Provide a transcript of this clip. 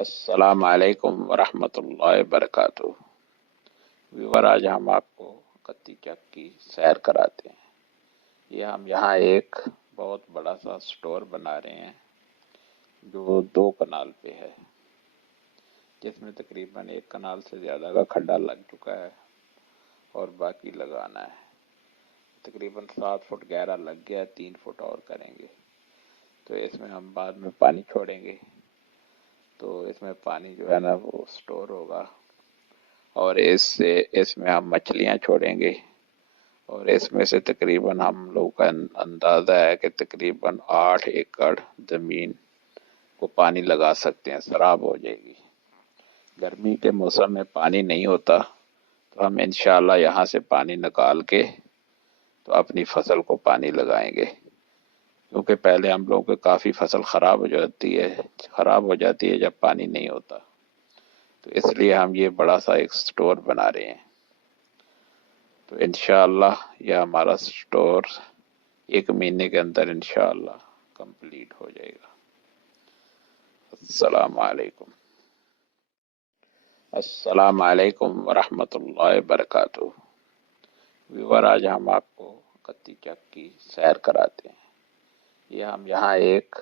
अस्सलाम वालेकुम वरहमतुल्लाहि वबरकातुह। व्यूवर, आज हम आपको कत्ती चक की सैर कराते हैं। ये हम यहाँ एक बहुत बड़ा सा स्टोर बना रहे हैं जो 2 कनाल पे है, जिसमें तकरीबन 1 कनाल से ज़्यादा का खड्डा लग चुका है और बाकी लगाना है। तकरीबन 7 फुट गहरा लग गया, 3 फुट और करेंगे तो इसमें हम बाद में पानी छोड़ेंगे, तो इसमें पानी जो है ना वो स्टोर होगा और इसमें हम मछलियाँ छोड़ेंगे और इसमें से तकरीबन हम लोग का अंदाज़ा है कि तकरीबन 8 एकड़ ज़मीन को पानी लगा सकते हैं, सराब हो जाएगी। गर्मी के मौसम में पानी नहीं होता तो हम इंशाल्लाह यहाँ से पानी निकाल के तो अपनी फसल को पानी लगाएंगे, क्योंकि पहले हम लोगों की काफ़ी फसल ख़राब हो जाती है जब पानी नहीं होता। तो इसलिए हम ये बड़ा सा एक स्टोर बना रहे हैं। तो इंशाअल्लाह यह हमारा स्टोर 1 महीने के अंदर इंशाअल्लाह कंप्लीट हो जाएगा। अस्सलाम वालेकुम वरहमतुल्लाहि वबरकातुह। व्यूवर, आज हम आपको कत्ती चक की सैर कराते हैं। ये हम यहाँ एक